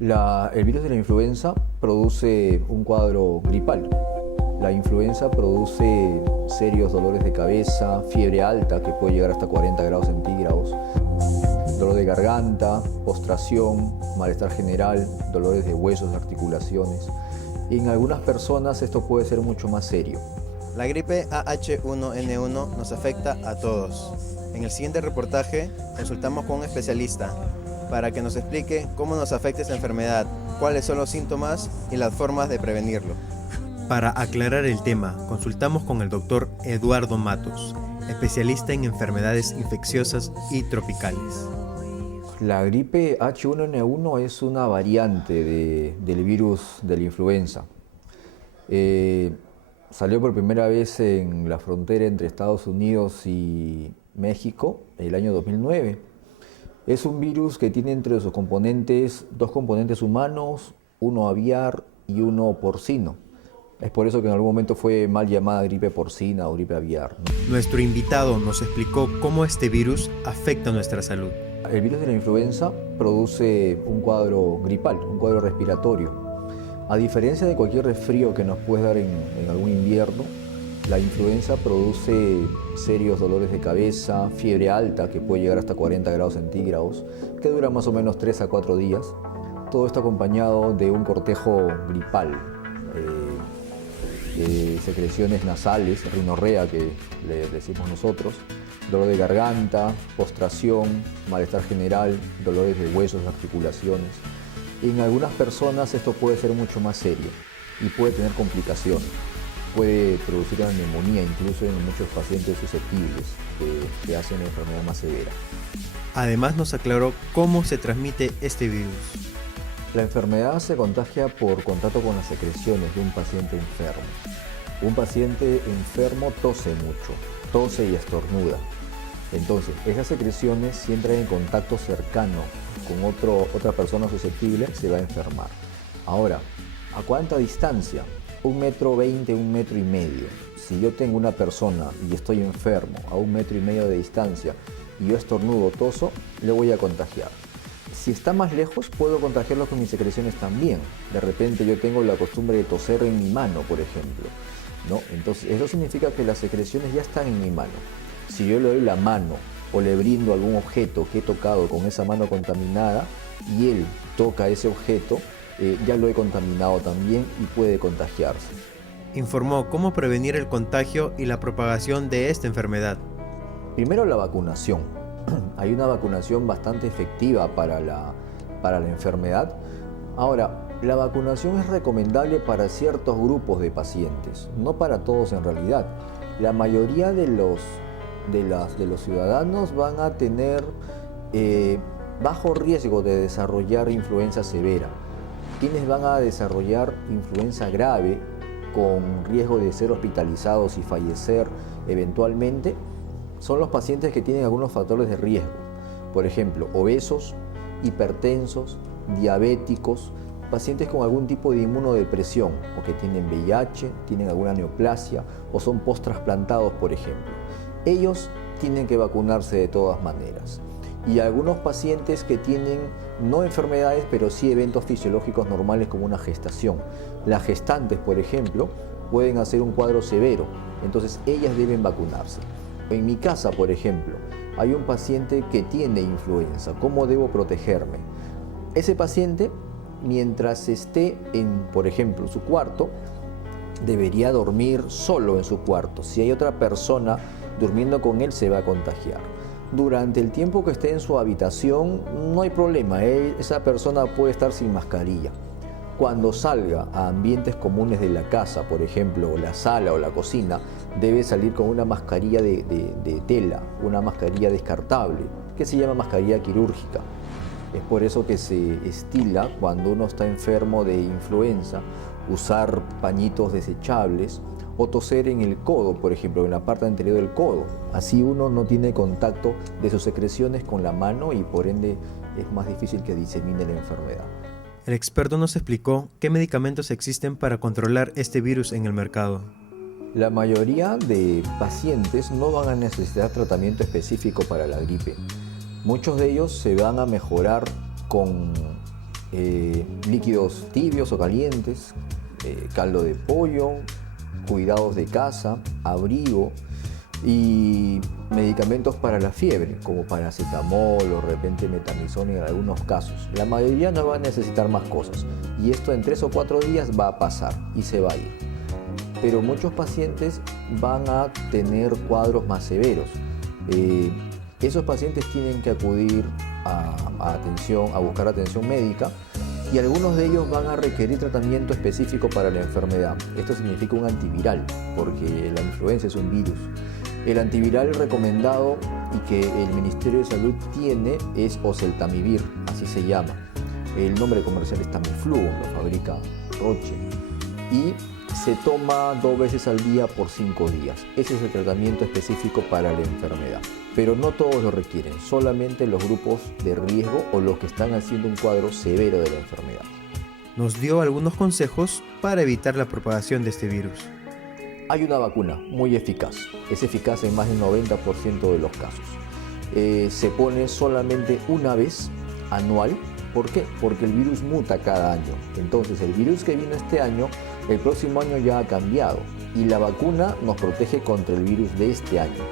El virus de la influenza produce un cuadro gripal. La influenza produce serios dolores de cabeza, fiebre alta que puede llegar hasta 40 grados centígrados, dolor de garganta, postración, malestar general, dolores de huesos, de articulaciones. Y en algunas personas esto puede ser mucho más serio. La gripe AH1N1 nos afecta a todos. En el siguiente reportaje consultamos con un especialista para que nos explique cómo nos afecta esta enfermedad, cuáles son los síntomas y las formas de prevenirlo. Para aclarar el tema, consultamos con el doctor Eduardo Matos, especialista en enfermedades infecciosas y tropicales. La gripe H1N1 es una variante del virus de la influenza. Salió por primera vez en la frontera entre Estados Unidos y México el año 2009. Es un virus que tiene entre sus componentes dos componentes humanos, uno aviar y uno porcino. Es por eso que en algún momento fue mal llamada gripe porcina o gripe aviar, ¿no? Nuestro invitado nos explicó cómo este virus afecta nuestra salud. El virus de la influenza produce un cuadro gripal, un cuadro respiratorio. A diferencia de cualquier resfrío que nos puede dar en algún invierno, la influenza produce serios dolores de cabeza, fiebre alta que puede llegar hasta 40 grados centígrados, que dura más o menos 3 a 4 días. Todo esto acompañado de un cortejo gripal, secreciones nasales, rinorrea que le decimos nosotros, dolor de garganta, postración, malestar general, dolores de huesos, articulaciones. En algunas personas esto puede ser mucho más serio y puede tener complicaciones. Puede producir una neumonía incluso en muchos pacientes susceptibles que hacen la enfermedad más severa. Además nos aclaró cómo se transmite este virus. La enfermedad se contagia por contacto con las secreciones de un paciente enfermo. Un paciente enfermo tose mucho, tose y estornuda. Entonces, esas secreciones, si entran en contacto cercano con otra persona susceptible, se va a enfermar. Ahora, ¿a cuánta distancia? 1,20 m, 1,5 m. Si yo tengo una persona y estoy enfermo a 1,5 m de distancia y yo estornudo o toso, le voy a contagiar. Si está más lejos, puedo contagiarlo con mis secreciones también. De repente yo tengo la costumbre de toser en mi mano, por ejemplo, ¿no? Entonces, eso significa que las secreciones ya están en mi mano. Si yo le doy la mano o le brindo algún objeto que he tocado con esa mano contaminada y él toca ese objeto, ya lo he contaminado también y puede contagiarse. Informó cómo prevenir el contagio y la propagación de esta enfermedad. Primero, la vacunación. Hay una vacunación bastante efectiva para la enfermedad. Ahora, la vacunación es recomendable para ciertos grupos de pacientes, no para todos en realidad. La mayoría de los ciudadanos van a tener bajo riesgo de desarrollar influenza severa. Quienes van a desarrollar influenza grave con riesgo de ser hospitalizados y fallecer eventualmente son los pacientes que tienen algunos factores de riesgo. Por ejemplo, obesos, hipertensos, diabéticos, pacientes con algún tipo de inmunodepresión o que tienen VIH, tienen alguna neoplasia o son post-trasplantados, por ejemplo. Ellos tienen que vacunarse de todas maneras. Y algunos pacientes que tienen no enfermedades, pero sí eventos fisiológicos normales como una gestación. Las gestantes, por ejemplo, pueden hacer un cuadro severo, entonces ellas deben vacunarse. En mi casa, por ejemplo, hay un paciente que tiene influenza. ¿Cómo debo protegerme? Ese paciente, mientras esté por ejemplo, su cuarto, debería dormir solo en su cuarto. Si hay otra persona durmiendo con él, se va a contagiar. Durante el tiempo que esté en su habitación, no hay problema, esa persona puede estar sin mascarilla. Cuando salga a ambientes comunes de la casa, por ejemplo, la sala o la cocina, debe salir con una mascarilla de tela, una mascarilla descartable, que se llama mascarilla quirúrgica. Es por eso que se estila, cuando uno está enfermo de influenza, usar pañitos desechables o toser en el codo, por ejemplo, en la parte anterior del codo. Así uno no tiene contacto de sus secreciones con la mano y por ende es más difícil que disemine la enfermedad. El experto nos explicó qué medicamentos existen para controlar este virus en el mercado. La mayoría de pacientes no van a necesitar tratamiento específico para la gripe. Muchos de ellos se van a mejorar con líquidos tibios o calientes, caldo de pollo, cuidados de casa, abrigo y medicamentos para la fiebre, como paracetamol o de repente metamizol en algunos casos. La mayoría no va a necesitar más cosas y esto en 3 o 4 días va a pasar y se va a ir. Pero muchos pacientes van a tener cuadros más severos. Esos pacientes tienen que acudir a buscar atención médica y algunos de ellos van a requerir tratamiento específico para la enfermedad. Esto significa un antiviral, porque la influenza es un virus. El antiviral recomendado y que el Ministerio de Salud tiene es oseltamivir, así se llama. El nombre comercial es Tamiflu, lo fabrica Roche. Y se toma 2 veces al día por 5 días. Ese es el tratamiento específico para la enfermedad. Pero no todos lo requieren, solamente los grupos de riesgo o los que están haciendo un cuadro severo de la enfermedad. Nos dio algunos consejos para evitar la propagación de este virus. Hay una vacuna muy eficaz, es eficaz en más del 90% de los casos. Se pone solamente una vez anual. ¿Por qué? Porque el virus muta cada año. Entonces el virus que vino este año, el próximo año ya ha cambiado y la vacuna nos protege contra el virus de este año.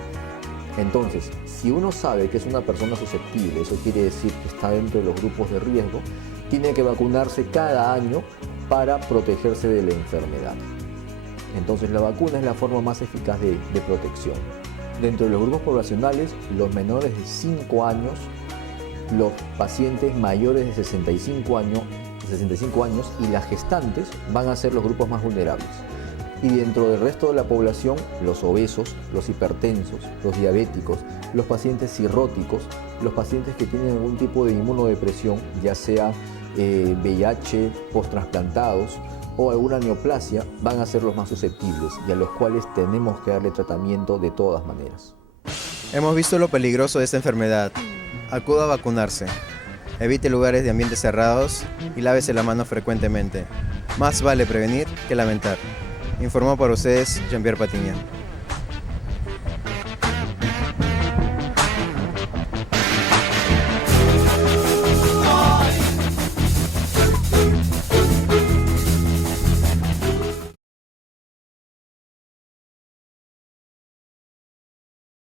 Entonces, si uno sabe que es una persona susceptible, eso quiere decir que está dentro de los grupos de riesgo, tiene que vacunarse cada año para protegerse de la enfermedad. Entonces la vacuna es la forma más eficaz de protección. Dentro de los grupos poblacionales, los menores de 5 años, los pacientes mayores de 65 años y las gestantes van a ser los grupos más vulnerables. Y dentro del resto de la población, los obesos, los hipertensos, los diabéticos, los pacientes cirróticos, los pacientes que tienen algún tipo de inmunodepresión, ya sea VIH, post-trasplantados o alguna neoplasia, van a ser los más susceptibles y a los cuales tenemos que darle tratamiento de todas maneras. Hemos visto lo peligroso de esta enfermedad. Acuda a vacunarse. Evite lugares de ambientes cerrados y lávese la mano frecuentemente. Más vale prevenir que lamentar. Informó para ustedes Jean-Pierre Patiñán.